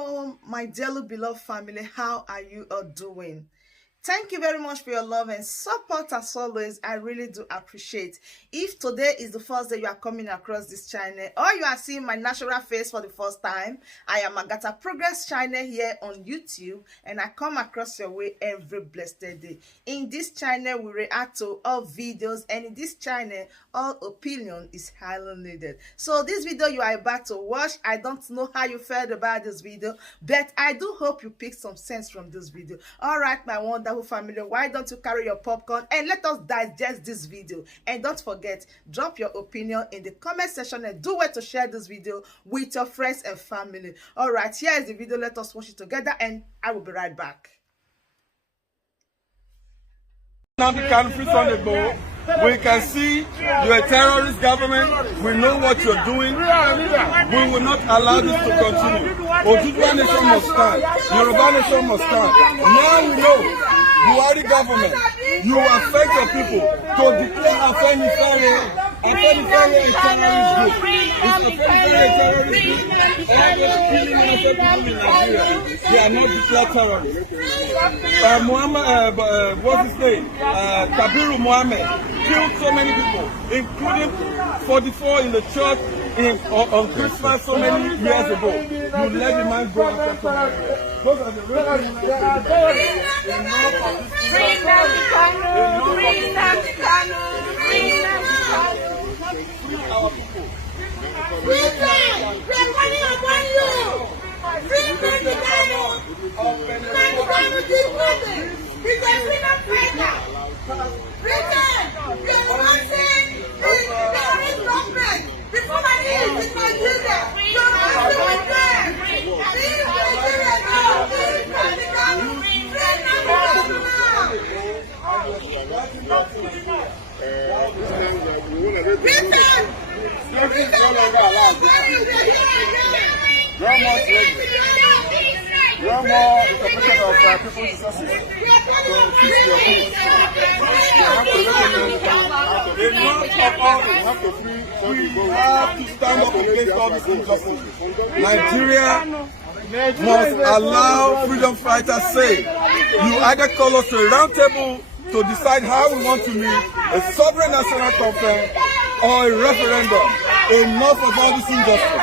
Hello, my dearly beloved family. How are you all doing? Thank you very much for your love and support as always. I really do appreciate. If today is the first day you are coming across this channel or you are seeing my natural face for the first time, I am Agatha Progress channel here on YouTube and I come across your way every blessed day. In this channel, we react to all videos, and in this channel, all opinion is highly needed. So this video you are about to watch, I don't know how you felt about this video, but I do hope you picked some sense from this video. All right, my wonderful family, why don't you carry your popcorn and let us digest this video? And don't forget, drop your opinion in the comment section and do well to share this video with your friends and family. All right, here is the video. Let us watch it together and I will be right back. Nnamdi Kanu free Sunday Igboho. We can see you're a terrorist government. We know what you're doing. We will not allow this to continue. Oduduwa nation must stand. Yoruba nation must stand. Now we know Buhari government, you affect your people to declare Afenifere a terrorist group. It's Afenifere a terrorist group. And they're killing innocent people in Nigeria. They are not declared terrorists. What's his name? Kabiru Mohammed killed so many people, including 44 in the church on Christmas so many years ago. You let the man go after so many years. Those are the real Free Nnamdi Kanu! Free Nnamdi Kanu! Free Nnamdi Kanu! Free our people! Free them! We are running upon you! Free Nnamdi Kanu! Nnamdi Kanu did nothing! He's a freedom fighter! Free them! We are wanting the terrorist government! The Fulani in Nigeria! You are wanting with them! Free Nigeria now! Free Nnamdi Kanu! Free Nnamdi Kanu now! Free them! You have more interpretation of people's resources to fix your food. We have to stand up against all these injustices. Nigeria must allow freedom fighters say, you either call us to a round table to decide how we want to meet, a sovereign national conference, or a referendum. Enough of all this injustice.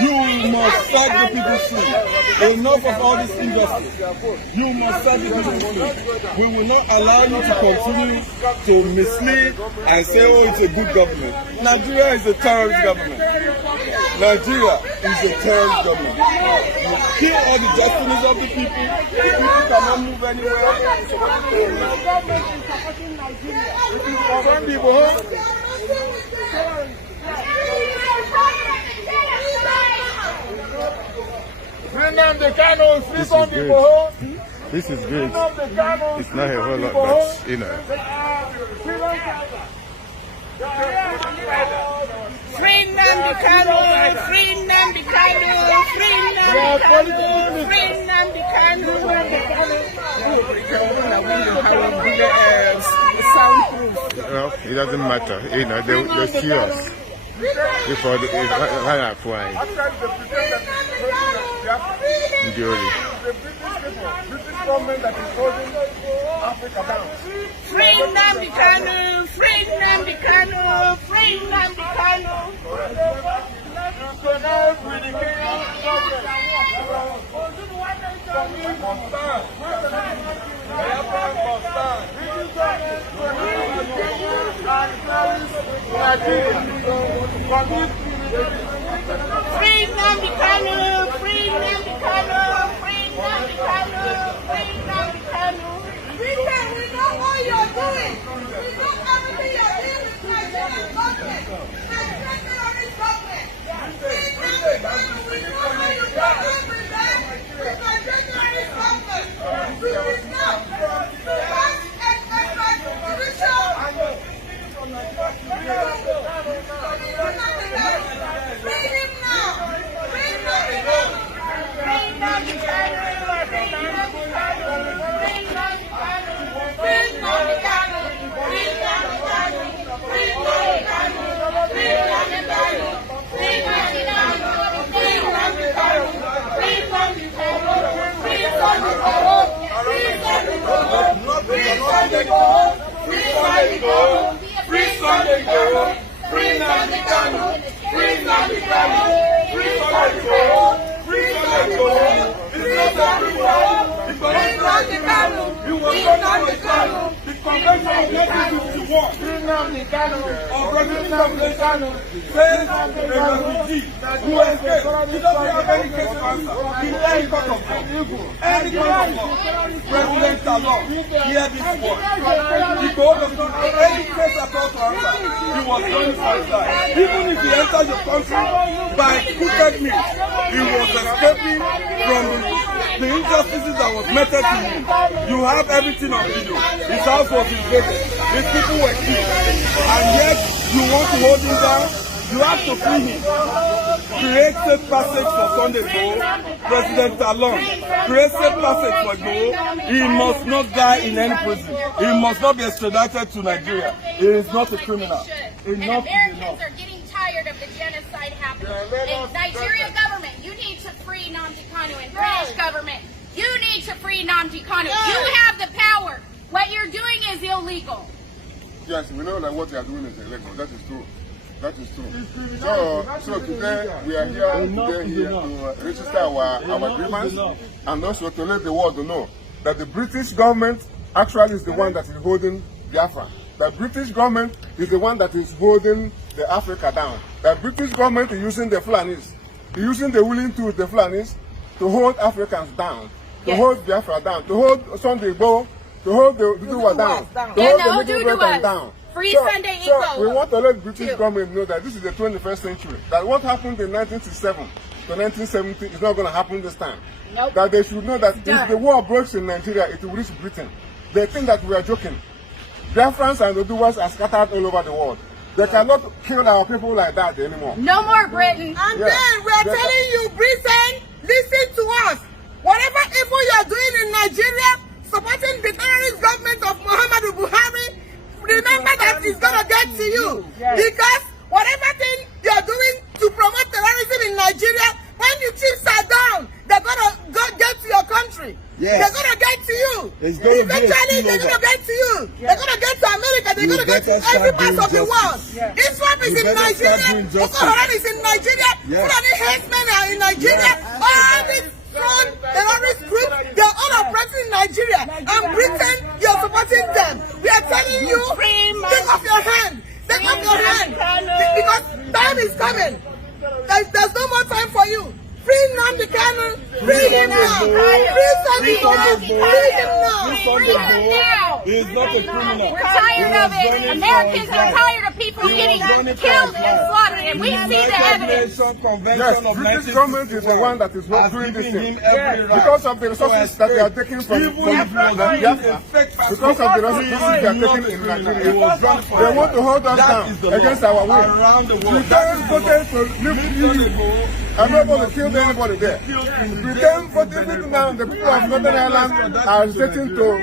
You must set the people free. Enough of all this injustice. You must set the people free. We will not allow you to continue to mislead and say, oh, it's a good government. Nigeria is a terrorist government. Nigeria is a terrorist government. You kill all the destinies of the people. The people cannot move anywhere. If you confront people, This is good. It's not a whole lot, but you know. Free Nnamdi Kanu! Free Nnamdi Kanu! Free Nnamdi Kanu! Free Nnamdi Kanu! Well, it doesn't matter. You know, they'll see us before they run up flying. Free Nnamdi Kanu! Free Nnamdi Kanu! Free Nnamdi Kanu! Free Nnamdi Kanu! Free Nnamdi Kanu! Free Nnamdi Kanu! Free Nnamdi Kanu! We know what you're doing. We know everything you're doing with Nigerian government. Nigerian terrorist government. Free Nnamdi Kanu. We know how you got represent with Nigerian terrorist government. We will not. That's extradition. Sunday Igboho! Free Sunday Igboho! Free Nnamdi Kanu! Free Nnamdi Kanu! Free Sunday Igboho! Free Sunday Igboho! It's not everyone! It's not Nnamdi Kanu! You will not Nnamdi Kanu! The Convention of 1951 of President Nnamdi Kanu says a refugee who escaped, he doesn't have any case to answer in any court of law. Any court of law. President Talon, hear this word. Igboho does not have any case at all to answer. He was going suicide. Even if he enters the country by crooked means, he was escaping from the injustices that was meted to him. You have everything on video. His house was invaded. His people were killed. And yet, you want to hold him down? You have to free him. Create safe passage for Sunday Igboho. President Talon, create safe passage for Igboho. He must not die in any prison. He must not be extradited to Nigeria. He is not a criminal. Enough is enough. Are getting tired of the genocide happening. In Nigeria government, you need to free Nnamdi Kanu. And British government, you need to free Nnamdi Kanu. You have the power. What you're doing is illegal. Yes, we know that what they are doing is illegal. That is true. That is true. So today we are here to register our grievance and also to let the world know that the British government actually is the one that is holding Biafra. The British government is the one that is holding the Africa down. The British government is using the Fulanis, using the willing tools, the Fulanis, to hold Africans down, to hold Biafra down, to hold Sunday Igboho, to hold the Duduwa down, to hold the Middle Belt down. Free Sunday Igboho. So we want to let the British government know that this is the 21st century. That what happened in 1967 to 1970 is not going to happen this time. Nope. That they should know that if the war breaks in Nigeria, it will reach Britain. They think that we are joking. Biafrans and Oduwas are scattered all over the world. They cannot kill our people like that anymore. No more Britain. And then we are telling you, Britain, listen to us. Whatever evil you are doing in Nigeria, supporting the terrorist government of Muhammadu Buhari, remember that it's going to get to you. Because whatever thing you are doing to promote terrorism in Nigeria, when the chiefs are down, they're going to get to your country. Yes. They're going to get to you. Eventually, they're going to get to you. They're going to get to America. They're going to get to every part of the world. Islam is in Nigeria. Boko Haram is in Nigeria. Fulani herdsmen are in Nigeria. All these terrorist groups, they're all operating in Nigeria. And Britain, you're supporting them. We are telling you, take off your hand. Take off your hand. Because time is coming. There's no more time for you. Free Nnamdi Kanu. Free him now. Free Sunday Igboho. Free him now. Free him now. He is not a criminal. We're tired of it. Americans are tired of people getting killed and slaughtered, and we see the evidence. Yes, the British government is the one that is doing this thing. Because of the resources that they are taking from Biafra, because of the resources they are taking in Nigeria, they want to hold us down against our will. We can't protest to live I'm not going to kill anybody there. Pretend for the people now, the people of Northern Ireland are sitting to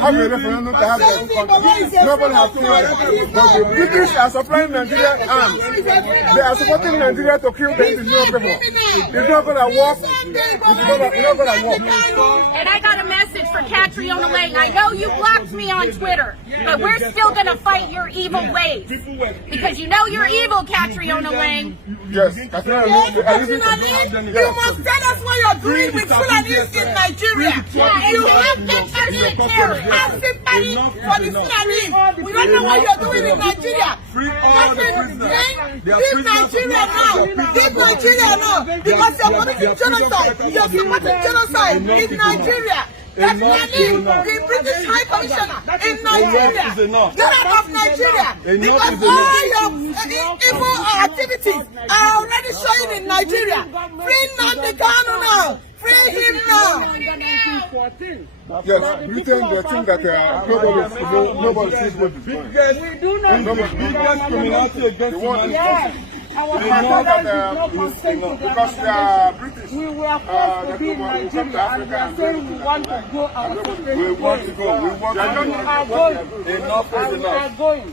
have a referendum to have their own country. Nobody has killed them. But the British are supplying Nigeria arms. They are supporting Nigeria to kill them. It's not people. It's not going to work. It's not going to work. And I got a message for Catriona Lang. I know you blocked me on Twitter, but we're still going to fight your evil ways. Because you know you're evil, Catriona Lang. Yes, you must tell us what you're doing with Fulanis in Nigeria. You have sympathy for the Fulanis. We don't know what you're doing in Nigeria. Leave Nigeria now. Leave Nigeria now. Because you're committing genocide. You're supporting genocide in Nigeria. That's the British High Commissioner in Nigeria. Get out of Nigeria. Because all your evil activities are already showing in Nigeria. Free Nnamdi Kanu now. Free him now. Yes, Britain, they think that nobody sees what is going on. We do not criminality against humanity. Our fathers did not consent to because they are British. We were forced to be in Nigeria and we are saying we want to go our separate ways. We want to go. We want to go. And we are going. Enough is enough. We are going.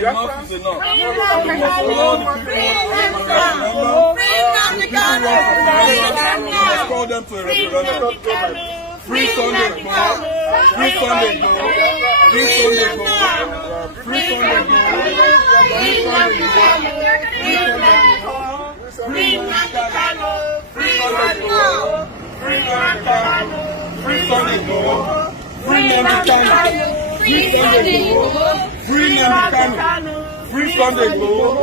Enough is enough. Free Nnamdi Kanu. Let's call them to a referendum. Free Sunday Igboho. Free Sunday Igboho. Free Sunday Igboho. Free Sunday Igboho. Free Sunday Igboho. Free Nnamdi Kanu. Free Sunday Igboho. Free Nnamdi Kanu. Free Sunday Igboho. Free Nnamdi Kanu. Free Sunday Igboho. Free Nnamdi Kanu. Free Sunday Igboho.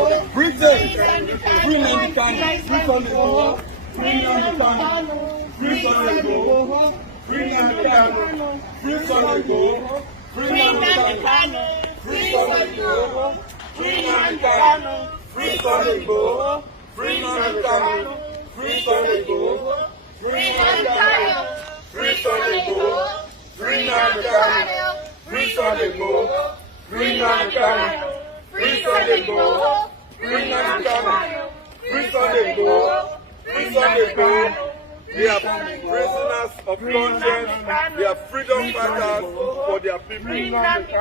Free Nnamdi Kanu. Free Sunday Igboho. Free Nnamdi Kanu. Free Sunday Igboho. Free Nnamdi Kanu. Free Sunday Igboho. Free Nnamdi Kanu. Free Sunday Igboho. Free Nnamdi Kanu. Free Sunday Igboho. Free Nnamdi Kanu. Free Sunday Igboho. Free Nnamdi Kanu. Free Sunday Igboho. Free Nnamdi Kanu. Free Sunday Igboho. Free Nnamdi Kanu. Free Sunday Igboho. Free Nnamdi Kanu. Free Sunday Igboho. Free Sunday Igboho. They are prisoners of conscience. They are freedom fighters for their people. Free Nnamdi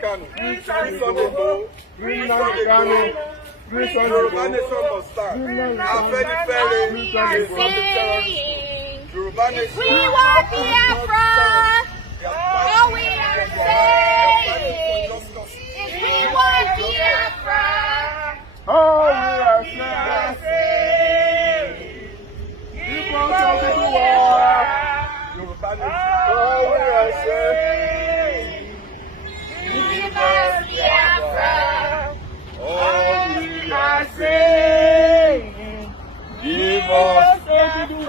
Kanu. Free Sunday Igboho. Free Sunday Igboho. Yoruba nation must stand. Afenifere is from the terrorists. Yoruba nation. We want Biafra. All we are saying is we want Biafra. All we are saying, people of the world, Yoruba nation. all we are saying, Give us Biafra. all we are saying, give us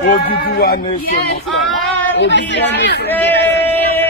Oduduwa nation must stand. All we Oduduwa are nation must stand. saying